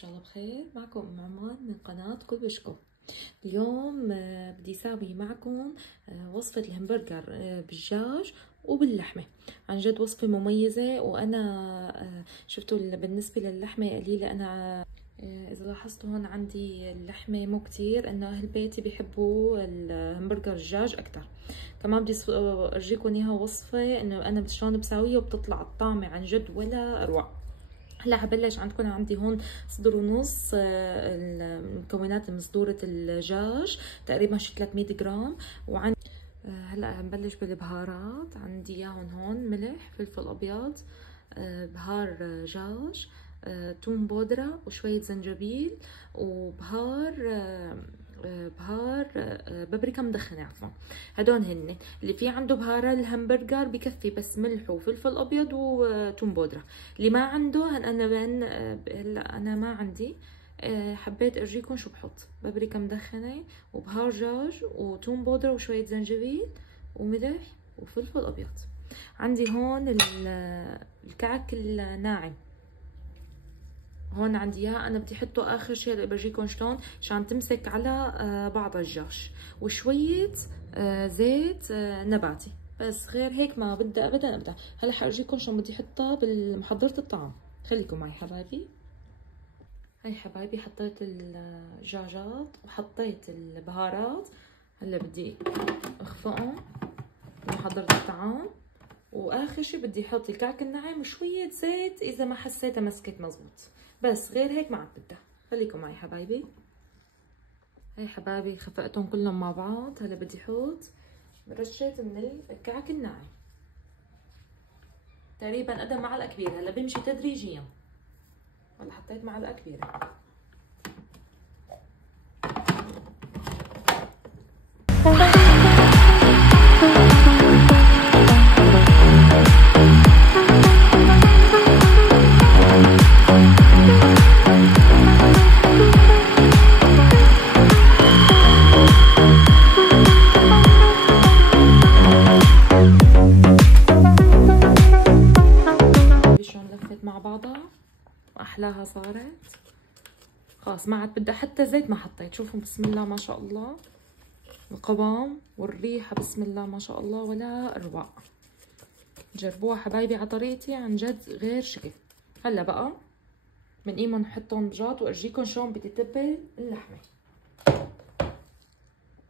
شاء الله بخير. معكم ام عمان من قناة كلبشكو. اليوم بدي اساوي معكم وصفة الهمبرجر بالدجاج وباللحمة. عن جد وصفة مميزة، وانا شفتوا بالنسبة للحمة قليلة. انا اذا لاحظتوا هون عندي اللحمة مو كتير، انه اهل بيتي بيحبوا الهمبرجر الدجاج اكتر. كمان بدي ارجيكم اياها وصفة انه انا شلون بساويها وبتطلع الطعمة عن جد ولا اروع. هلا حبلش. عندي هون صدر ونص المكونات من صدورة الدجاج، تقريبا شي 300 جرام. وعندي هلا هنبلش بالبهارات. عندي اياهم هون ملح، فلفل ابيض، بهار دجاج، توم بودرة وشوية زنجبيل، وبهار بابريكا مدخنة عفوا. هدول هن اللي في عنده بهارات الهمبرجر بكفي بس ملح وفلفل ابيض وتوم بودرة. اللي ما عنده هلا انا ما عندي، حبيت ارجيكم شو بحط: بابريكا مدخنة وبهار دجاج وتوم بودرة وشوية زنجبيل وملح وفلفل ابيض. عندي هون الكعك الناعم، هون عندي اياه انا بدي احطه اخر شيء، برجيكم شلون عشان تمسك على بعض الدجاج، وشويه زيت نباتي. بس غير هيك ما بدي ابدا. هلا حارجيكم شلون بدي احطها بمحضره الطعام. خليكم معي حبايبي. هاي حبايبي حطيت الدجاجات وحطيت البهارات. هلا بدي اخفقهم بمحضره الطعام، واخر شي بدي احط الكعك الناعم وشويه زيت اذا ما حسيتها مسكت مزبوط. بس غير هيك ما عاد بدها. خليكم معي حبايبي. هاي حبايبي خفقتهم كلهم مع بعض. هلا بدي احط رشة من الكعك الناعم، تقريبا قد معلقه كبيره. هلا بمشي تدريجيا. هلا حطيت معلقه كبيره. مع بعضها واحلاها صارت. خلاص ما عاد بدها حتى زيت، ما حطيت. شوفوا بسم الله ما شاء الله القوام والريحه، بسم الله ما شاء الله ولا اروع. جربوها حبايبي على طريقتي، عن جد غير شكل. هلا بقى بنقيمهم نحطهم بجاط وارجيكم شلون بدي تبل اللحمه.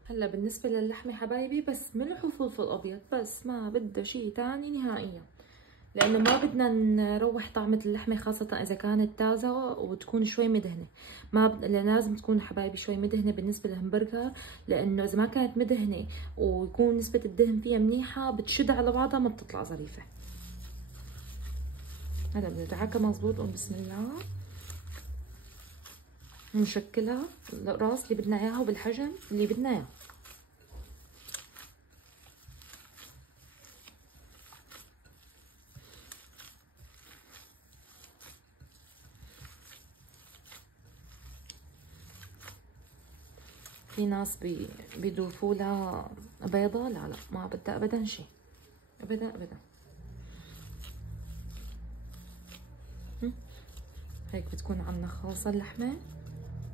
هلا بالنسبه للحمه حبايبي بس ملح وفلفل ابيض بس، ما بدها شيء ثاني نهائيا، لانه ما بدنا نروح طعمة اللحمة، خاصة اذا كانت تازة وتكون شوي مدهنة. لازم تكون حبايبي شوي مدهنة بالنسبة للهمبرجر، لانه اذا ما كانت مدهنة ويكون نسبة الدهن فيها منيحة بتشد على بعضها ما بتطلع ظريفة. هلا بندعكها مظبوط. بسم الله نشكلها الراس اللي بدنا اياها وبالحجم اللي بدنا اياه. في ناس بيضيفوا لها بيضة، لا ما بدها ابدا شيء، ابدا. هيك بتكون عنا خالصة اللحمة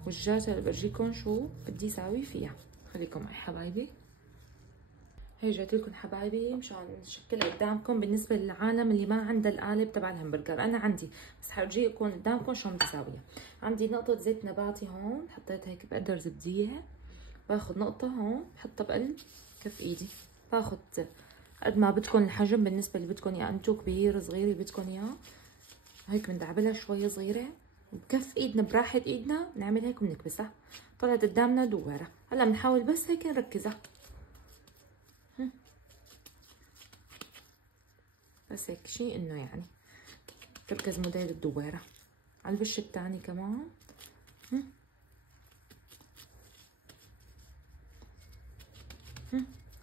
والدجاج. هلا برجيكم شو بدي اساوي فيها. خليكم معي حبايبي. هي جايت لكم حبايبي مشان نشكلها قدامكم. بالنسبه للعالم اللي ما عنده القالب تبع الهمبرجر، انا عندي، بس حرجيكم قدامكم شلون بدي اساويها. عندي نقطه زيت نباتي هون، حطيت هيك بقدر زبديه. باخذ نقطه هون بحطها بقلب كف ايدي. باخذ قد ما بدكم الحجم بالنسبه اللي بدكم اياه انتو، كبير صغير اللي بدكم اياه. هيك بندعبلها شويه صغيره بكف ايدنا، براحه ايدنا نعمل هيك وبنكبسها. طلعت قدامنا دواره. هلا بنحاول بس هيك نركزها، بس هيك شيء انه يعني تركز موديل الدواره. على الوش الثاني كمان.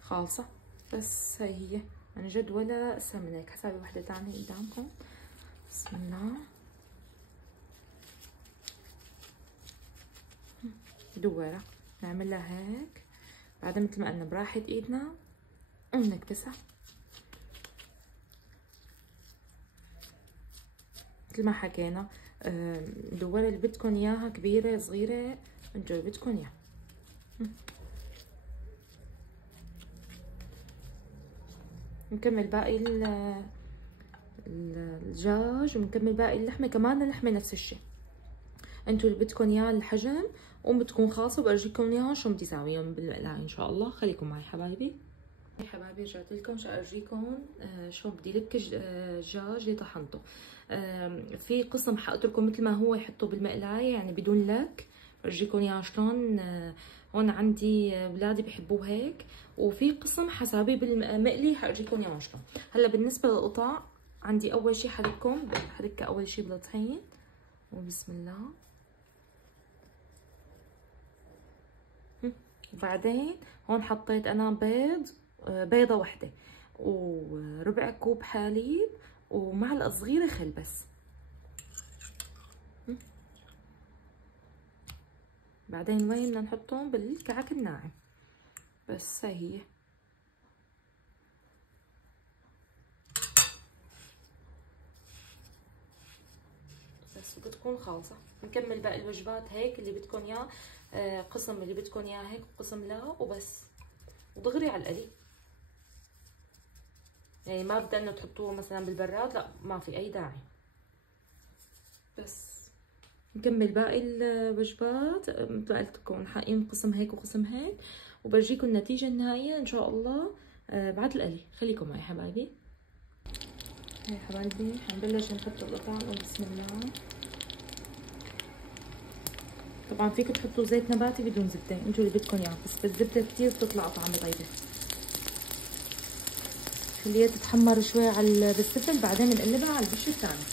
خالصه. بس هي عن جد ولا اسهل من هيك. حسابي وحده ثانيه قدامكم. بسم الله. دواره نعملها هيك، بعدين مثل ما قلنا براحه ايدنا ونكبسها مثل ما حكينا. الورقة اللي بدكم اياها كبيرة صغيرة انتوا اللي بدكم اياها. نكمل باقي الدجاج ونكمل باقي اللحمة، كمان اللحمة نفس الشي انتوا اللي بدكم اياه الحجم وبتكون خاصة، وبرجيكم اياها شو بتساويهم بالمقلاية ان شاء الله. خليكم معي حبايبي. يا حبايبي رجعت لكم عشان ارجيكم شو بدي لك الدجاج اللي طحنته. في قسم حقت لكم مثل ما هو يحطه بالمقلاية يعني بدون لك، برجيكم اياه شلون. هون عندي اولادي بحبوه هيك، وفي قسم حسابي بالمقلي حارجيكم اياه شلون. هلا بالنسبة للقطع عندي اول شي حركها اول شي بالطحين، وبسم الله. وبعدين هون حطيت انا بيضة واحدة وربع كوب حليب ومعلقة صغيرة خل بس. بعدين وين بدنا نحطهم بالكعك الناعم بس. هي بس بتكون خالصة. نكمل باقي الوجبات هيك اللي بدكم اياه، قسم اللي بدكم اياه هيك وقسم لا وبس، ودغري على القلي. يعني ما بدنا انه تحطوه مثلا بالبراد، لا ما في اي داعي. بس نكمل باقي الوجبات مثل ما قلت لكم، حاقين قسم هيك وقسم هيك، وبرجيكم النتيجة النهائية ان شاء الله بعد القلي. خليكم معي حبايبي. هاي حبايبي حنبلش نحط القطع. بسم الله. طبعا فيكم تحطوا زيت نباتي بدون زبدة انتوا اللي بدكم اياه، بس بالزبدة كتير بتطلع طعمة طيبة. خليها تتحمر شوي على بالسفل، بعدين بنقلبها على الوش الثاني.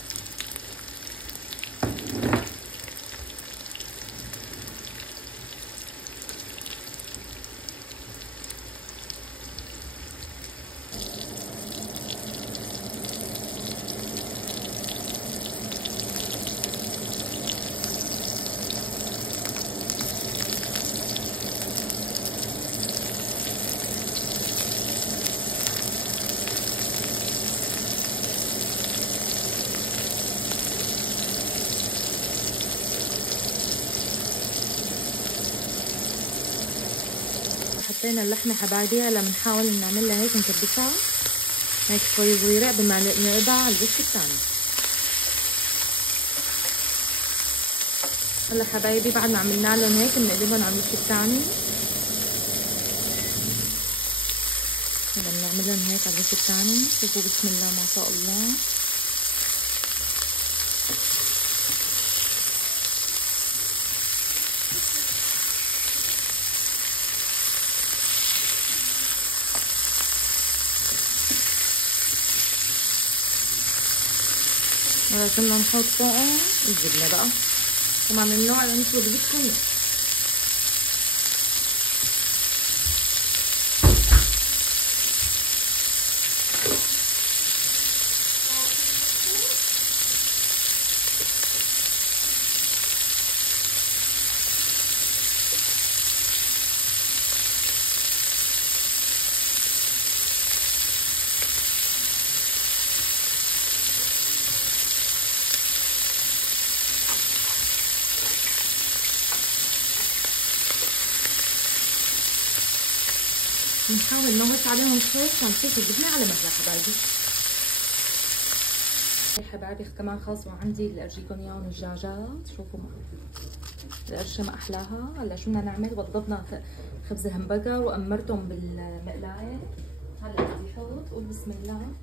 حطينا اللحمة حبايبي. هلا بنحاول نعملها هيك نكبسها هيك شوي صغيرة قبل ما نقلبها على الوش الثاني. هلا حبايبي بعد ما عملنا لهم هيك بنقلبهم على الوش الثاني. هلا بنعملهم هيك على الوش الثاني. شوفوا بسم الله ما شاء الله. هلا كنا نحط فوقهم الجبنة بقى، طبعا من النوع اللي انتوا اللي بدكم اياه. بنحاول نغطي عليهم شوي عشان تصير الجبنة على مهلها حبايبي. هي حبايبي كمان خلصوا عندي اللي ارجيكم اياهم الدجاجات. شوفوا القرشة ما احلاها. هلا شو بدنا نعمل؟ وضبنا خبز الهمبرجر وامرتهم بالمقلاية. هلا بدي احط، قول بسم الله،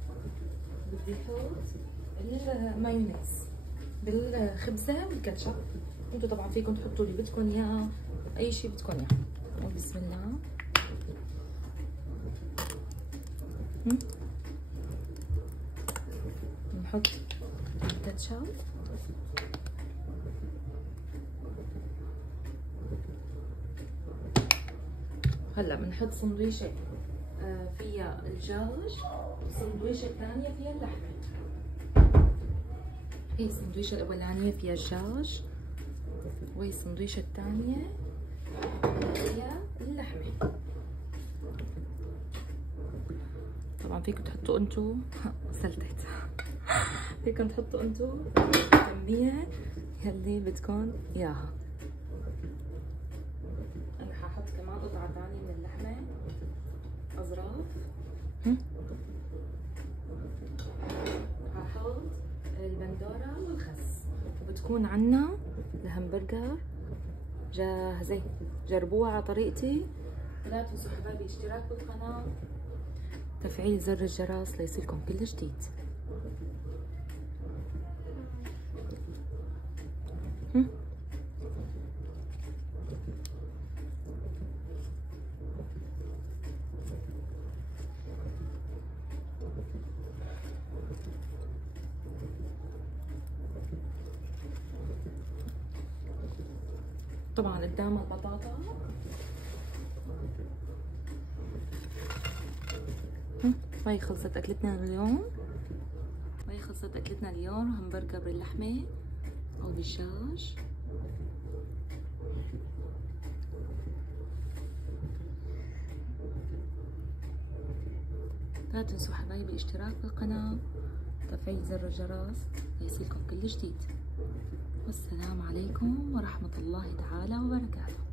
بدي احط المايونيز بالخبزة والكاتشب. انتوا طبعا فيكم تحطوا اللي بدكم اياه، اي شيء بدكم اياه. قول بسم الله. نحط الكاتشب. هلا بنحط سندويشة فيها الدجاج، السندويشة الثانية فيها اللحمة. هي السندويشة الأولانية فيها الدجاج، وهي السندويشة الثانية فيها اللحمة. طبعا فيكم تحطوا انتو سلطة، فيكم تحطوا انتو الكمية يلي بدكم اياها. انا حاحط كمان قطعة ثانية من اللحمة اظراف. حاحط البندورة والخس، وبتكون عنا الهمبرجر جاهزة. جربوها على طريقتي. لا تنسوا حبايبي اشتراك بالقناة، تفعيل زر الجرس ليصلكم كل جديد. طبعا قدام البطاطا. هاي خلصت اكلتنا اليوم. همبرجر باللحمة او بالدجاج. لا تنسوا حبايبي الاشتراك بالقناة، تفعيل زر الجرس ليصلكم كل جديد. والسلام عليكم ورحمة الله تعالى وبركاته.